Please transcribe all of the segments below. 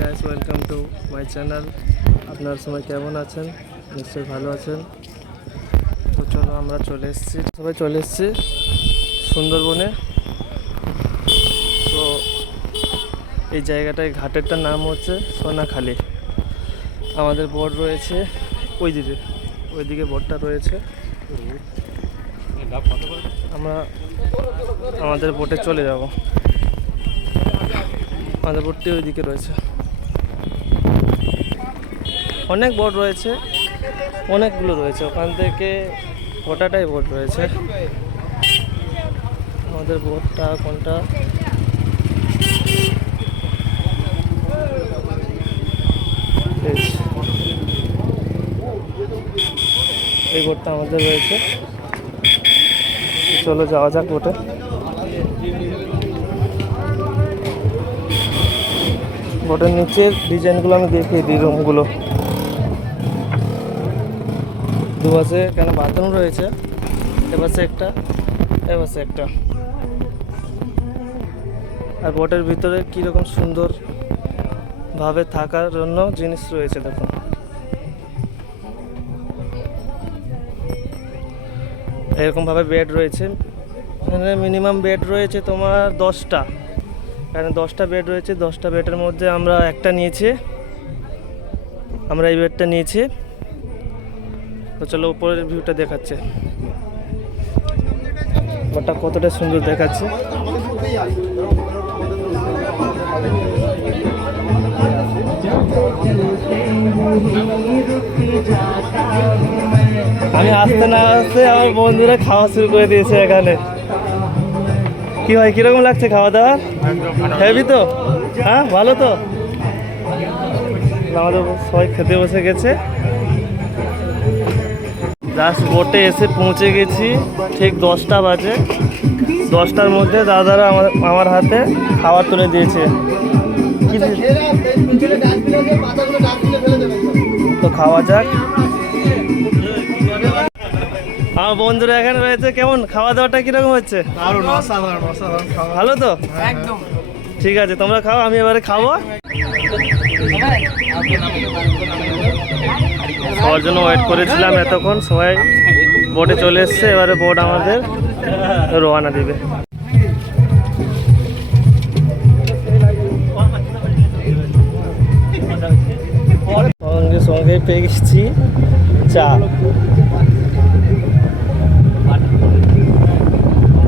Guys welcome to my channel আপনার সময় কেমন আছেন? নিশ্চয়ই ভালো আছেন। তো চলো আমরা চলে এসেছি। সবাই চলে এসেছি সুন্দরবনে। তো এই জায়গাটায় ঘাটেরটার নাম হচ্ছে সোনাখালি। আমাদের বোট রয়েছে ওই দিকে। ওই দিকে বোটটা রয়েছে। আমরা আমাদের বোটে চলে যাব। আমাদের বোটটি ওইদিকে রয়েছে। অনেক বোর্ড রয়েছে, অনেকগুলো রয়েছে। ওখান থেকে গোটাটাই বোট রয়েছে? আমাদের বোটটা কোনটা? এই বোর্ডটা আমাদের রয়েছে। চলো যাওয়া যাক বোটে বোটের নিচের ডিজাইনগুলো আমি দেখিয়ে দিই রুমগুলো। দুপাশে এখানে বাথরুম রয়েছে? এপাশে একটা এপাশে একটা। আর বোটের ভিতরে কীরকম সুন্দর ভাবে থাকার জন্য জিনিস রয়েছে দেখুন এরকমভাবে বেড রয়েছে। এখানে মিনিমাম বেড রয়েছে তোমার দশটা। এখানে দশটা বেড রয়েছে, দশটা বেডের মধ্যে আমরা একটা নিয়েছি। আমরা এই বেডটা নিয়েছি। তো চলো উপরের ভিউটা দেখাচ্ছে। ওটা কতটা সুন্দর দেখাচ্ছে। আমি আসতে না আসতে আমার বন্ধুরা খাওয়া শুরু করে দিয়েছে এখানে। কি ভাই, কীরকম লাগছে খাওয়া দাওয়া? হেভি তো? হ্যাঁ ভালো তো? আমাদের সবাই খেতে বসে গেছে। জাস্ট বোটে এসে পৌঁছে গেছি ঠিক দশটা বাজে। দশটার মধ্যে দাদারা আমার আমার হাতে খাবার তুলে দিয়েছে। তো খাওয়া যাক। আমার বন্ধুরা এখানে রয়েছে কেমন? খাওয়া দাওয়াটা কীরকম হচ্ছে? ভালো তো? একদম। ঠিক আছে তোমরা খাও আমি এবারে খাব। সবার জন্য ওয়েট করেছিলাম এতক্ষণ, সবাই বোটে চলে এসছে, এবারে বোট আমাদের রোয়ানা দিবে। সঙ্গে সঙ্গে পেয়ে গেছি চা।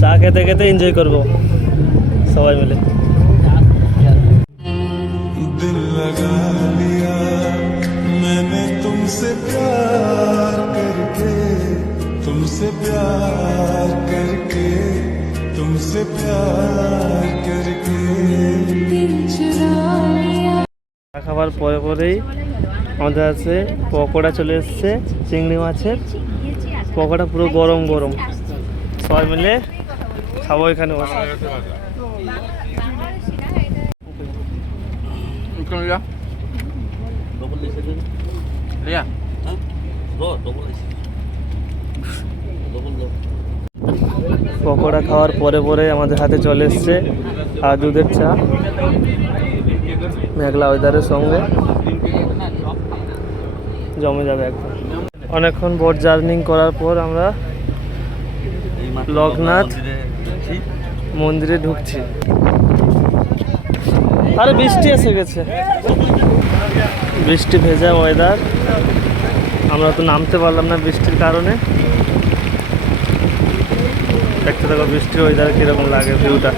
চা খেতে খেতে এনজয় করব, সবাই মিলে। तुमसे प्यार करके तुमसे प्यार करके तुमसे प्यार करके চা খাবার পরে পরেই আমাদের আছে পকোড়া চলে এসছে চিংড়ি মাছের পকোড়া পুরো গরম গরম সবাই মিলে খাবো এখানে বসে পকোড়া খাওয়ার পরে পরে আমাদের হাতে চলে এসছে আর দুধের চা, মেঘলা ওয়েদারের সঙ্গে। জমে যাবে একদম। অনেকক্ষণ বোট জার্নিং করার পর আমরা লকনাথ মন্দিরে ঢুকছি। আরে বৃষ্টি এসে গেছে। বৃষ্টি ভেজা ওয়েদার আমরা তো নামতে পারলাম না বৃষ্টির কারণে। দেখতে থাকো বৃষ্টির ওয়েদার কীরকম লাগে ভিউটা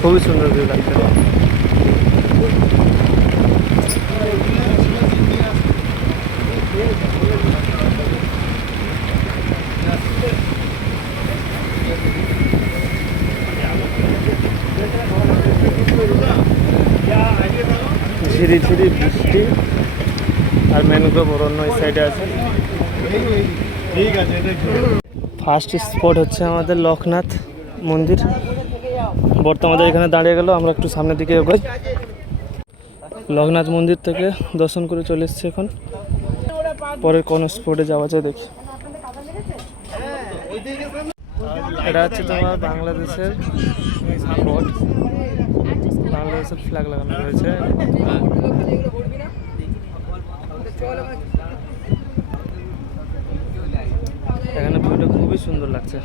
খুবই সুন্দর ভিউ লাগছে ঝিরি ঝিরি বৃষ্টি। আর ম্যানগ্রোভ অরণ্য এই সাইডে আছে। ফার্স্ট স্পট হচ্ছে আমাদের লোকনাথ মন্দির। বর্তমানে এখানে দাঁড়িয়ে গেল, আমরা একটু সামনের দিকে এগোই। লোকনাথ মন্দির থেকে দর্শন করে চলে এসেছি এখন। পরের কোন স্পটে যাওয়া যায় দেখি। এটা হচ্ছে তোমার বাংলাদেশের স্পট বাংলাদেশের ফ্ল্যাগ লাগানো রয়েছে এখানে ভিউটা খুবই সুন্দর লাগছে।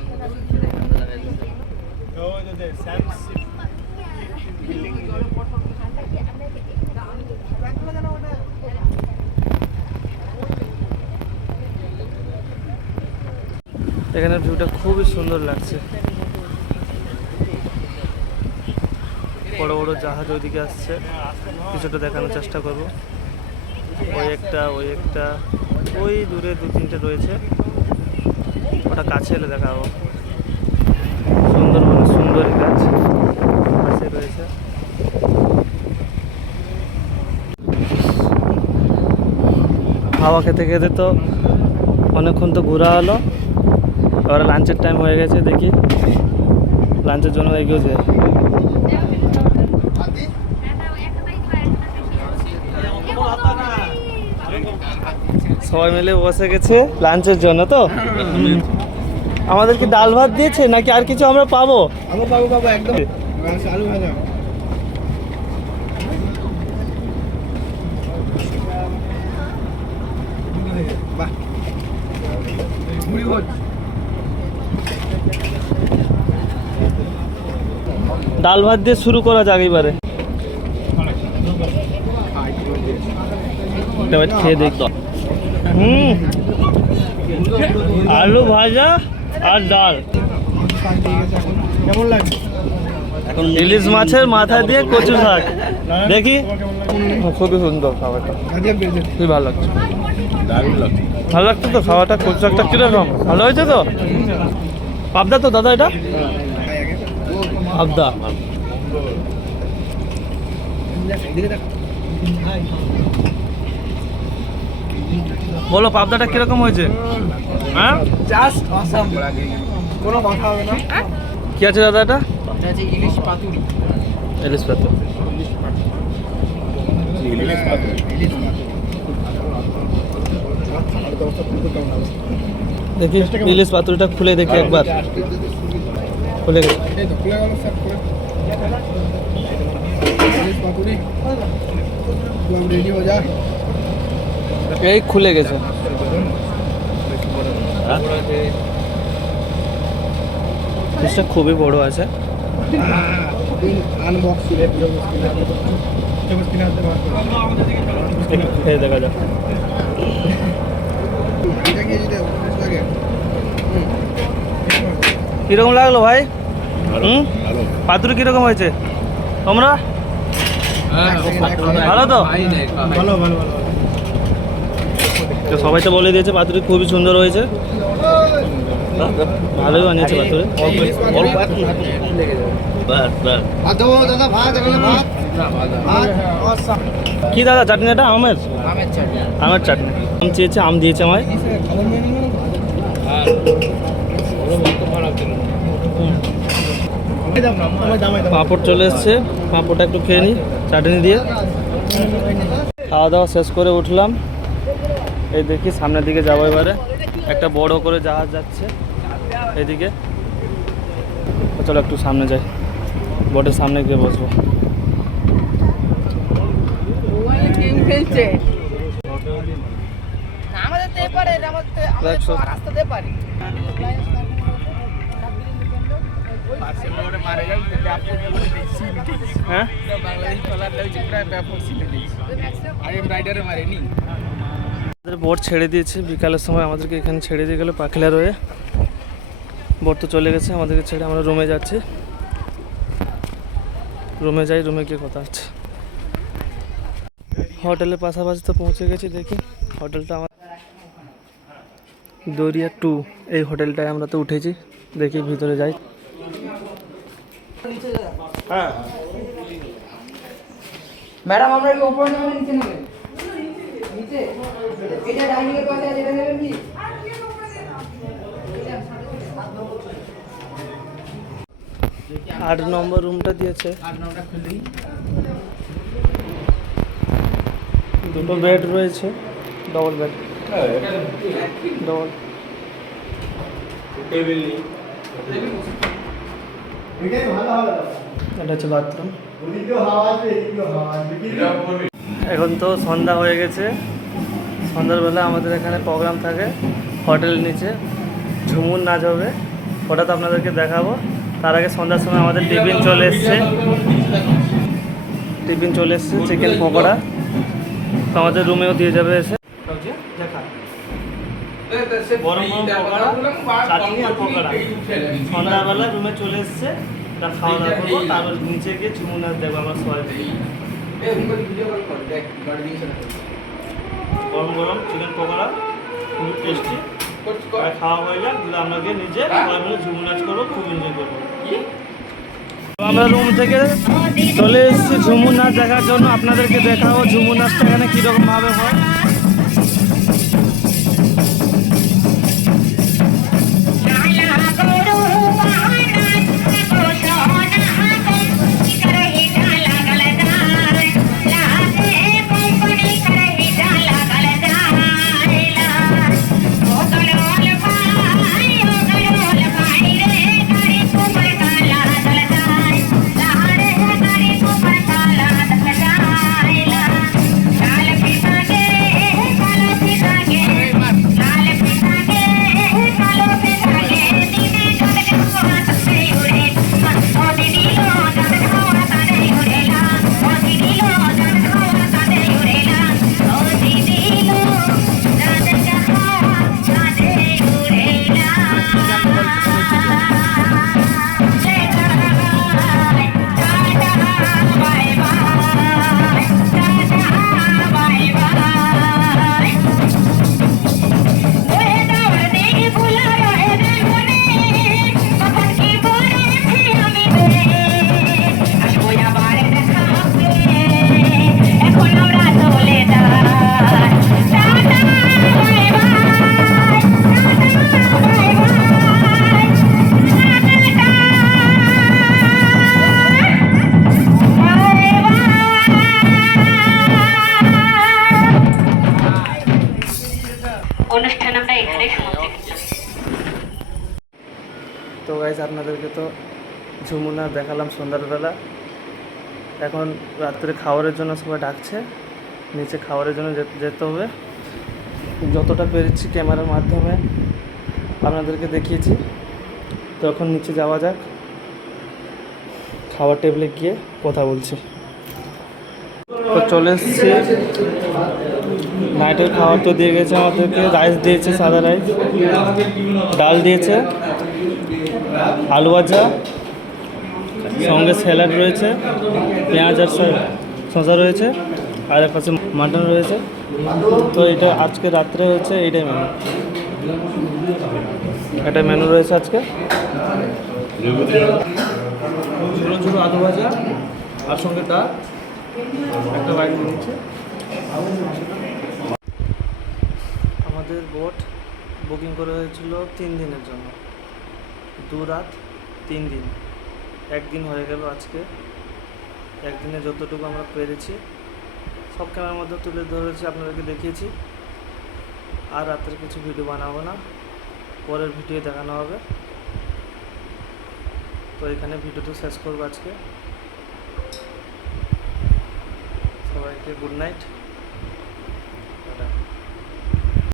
এখানের ভিউটা খুবই সুন্দর লাগছে। বড় বড় জাহাজ ওইদিকে আসছে। কিছুটা দেখানোর চেষ্টা করব। ওই একটা ওই একটা, ওই দূরে দু তিনটে রয়েছে। ওটা কাছে এলে দেখাবো। সুন্দর মানে সুন্দরী গাছ রয়েছে। হাওয়া খেতে খেতে তো অনেকক্ষণ তো ঘোরা হলো। এবার লাঞ্চের টাইম হয়ে গেছে, দেখি। লাঞ্চের জন্য এগিয়ে যায় সবাই মিলে বসে গেছে লাঞ্চের জন্য তো? আমাদের কি ডাল ভাত দিয়েছে নাকি আর কিছু আমরা পাবো? পাবো পাবো পাবো একদম। আলু ভোজ। ডাল ভাত দিয়ে শুরু করা যাক এবারে খেয়ে দেখ। হুম। আলু ভাজা আর ডাল। কেমন লাগছে ইলিশ মাছের মাথা দিয়ে কচু শাক। দেখি। খুবই সুন্দর খাবারটা। খুবই ভালো লাগছে। ভালো লাগছে তো? খাওয়াটা কচু শাকটা কীরকম? ভালো হয়েছে তো? পাবদা তো দাদা এটা? পাবদা। বলো পাবদাটা কীরকম হয়েছে? হ্যাঁ? জাস্ট অসাম কোনো কথা হবে না। কি আছে দাদা এটা? আছে ইলিশ পাতুরি। ইলিশ পাতা ইলিশ পাতুরি। ইলিশ দেখি ইলিশ পাতুরিটা খুলে দেখি একবার। খুলে গেল ইলিশ পাতুরি। রেডি হয়ে যা। এই খুলে গেছে। পিসটা খুবই বড় আছে। দেখা যাক। কীরকম লাগল ভাই? হুম? পাতুরি কীরকম হয়েছে? তোমরা? ভালো তো? ভালো ভালো ভালো। তো সবাই তো বলে দিয়েছে পাতুরি খুবই সুন্দর হয়েছে। ভালোই বানিয়েছে অসাম কি দাদা চাটনি এটা আমের? আমের চাটনি। আম চেয়েছে, আম দিয়েছে আমায়। পাঁপড় চলে এসছে। পাঁপড়টা একটু খেয়ে নিই চাটনি দিয়ে। খাওয়া দাওয়া শেষ করে উঠলাম। এই দেখি সামনের দিকে যাব এবারে। একটা বড় করে জাহাজ যাচ্ছে এদিকে। চলো একটু সামনে যাই। বোটের সামনে গিয়ে বসবো। গেম খেলছে আমাদের তো এপারে আমাদের তো- আমাদের দেখছ? তো রাস্তাতে পারি হ্যাঁ আমাদের বোট ছেড়ে দিয়েছে। বিকালের সময় আমাদেরকে এখানে ছেড়ে দিয়ে গেলো পাখিলা রয়ে বোট তো চলে গেছে, আমাদেরকে ছেড়ে আমরা রুমে যাচ্ছি। রুমে যাই, রুমে গিয়ে কথা হচ্ছে। হোটেলের পাশাপাশি তো পৌঁছে গেছি, দেখি। হোটেলটা আমার দরিয়া টু, এই হোটেলটায় আমরা তো উঠেছি। দেখি ভিতরে যাই। হ্যাঁ ম্যাডাম, আমরা উপরে নেবেন নিচে নেবেন নিচে এটা ডাইনিং এর পাশে আছে এটা নেবেন কি আট নম্বর রুমটা দিয়েছে। দুটো বেড রয়েছে ডবল বেড ডবল এটা হচ্ছে বাথরুম এখন তো সন্ধ্যা হয়ে গেছে। সন্ধ্যাবেলা আমাদের এখানে প্রোগ্রাম থাকে, হোটেল নিচে। ঝুমুর নাচ হবে তো আপনাদেরকে দেখাবো। তার আগে সন্ধ্যার সময় আমাদের টিফিন চলে এসছে। টিফিন চলে এসছে, চিকেন পকোড়া। তো আমাদের রুমেও দিয়ে যাবে এসে। গরম পকোড়া, চাটনি আর পকোড়া। সন্ধ্যাবেলা রুমে চলে এসছে, তা খাওয়া দাওয়া করব, তারপর নিচে গিয়ে ঝুমুর নাচ দেখব, আমরা সবাই। গরম গরম, চিকেন পকোড়া, খুবই টেস্টি আর খাওয়া হয়ে যাক তাহলে আমরা গিয়ে নিজে সবাই মিলে ঝুমুর নাচ করব, খুব এনজয় করব। আমরা রুম থেকে চলে এসেছি ঝুমুর নাচ দেখার জন্য। আপনাদেরকে দেখাবো ঝুমুর নাচটা এখানে কীরকমভাবে হয়। আপনাদেরকে তো ঝুমুনা দেখালাম সন্ধ্যাবেলা। এখন রাত্রে খাবারের জন্য সবাই ডাকছে। নিচে খাবারের জন্য যেতে হবে। যতটা পেরেছি ক্যামেরার মাধ্যমে আপনাদেরকে দেখিয়েছি। তো এখন নিচে যাওয়া যাক। খাওয়ার টেবিলে গিয়ে কথা বলছি। তো চলে এসছি। নাইটের খাবার তো দিয়ে গেছে আমাদেরকে। রাইস দিয়েছে সাদা রাইস। ডাল দিয়েছে। আলু ভাজা, সঙ্গে স্যালাড রয়েছে, পেঁয়াজ আর শসা রয়েছে, আর এক পাশে মাটন রয়েছে। তো এটা আজকে রাত্রে হচ্ছে এইটাই মেনু এটা মেনু রয়েছে আজকে। ছোটো ছোটো আলু ভাজা আর সঙ্গে ডাল। একটা বাইক নিচ্ছে আমাদের বোট বুকিং করা হয়েছিল তিন দিনের জন্য। দু রাত, তিন দিন। একদিন হয়ে গেল আজকে। একদিনে যতটুকু আমরা পেরেছি, সব ক্যামেরার মধ্যে তুলে ধরেছি, আপনাদেরকে দেখিয়েছি। আর রাত্রে কিছু ভিডিও বানাবো না। পরের ভিডিও দেখানো হবে। তো এখানে ভিডিওটা শেষ করব আজকে। সবাইকে গুড নাইট